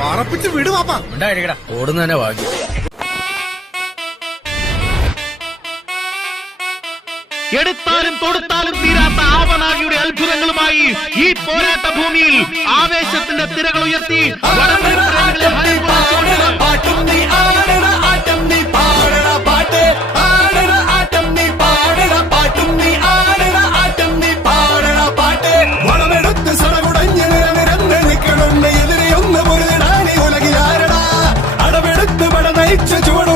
പറപ്പിച്ച് വിട് പാപ്പാ. ഉണ്ടായിരിക്കടാ, ഓടുന്നതന്നെ ഭാഗ്യം. എടുത്താലും തൊടുത്താലും തീരാത്ത ആവനാഴിയുടെ അത്ഭുതങ്ങളുമായി ഈ പോരാട്ട ഭൂമിയിൽ ആവേശത്തിന്റെ തിരകൾ ഉയർത്തി എതിരെയൊന്ന് പൊരുതിടാനി ഉലകിലാരടാ അടവെടുത്ത് പട നയിച്ച ചുവടു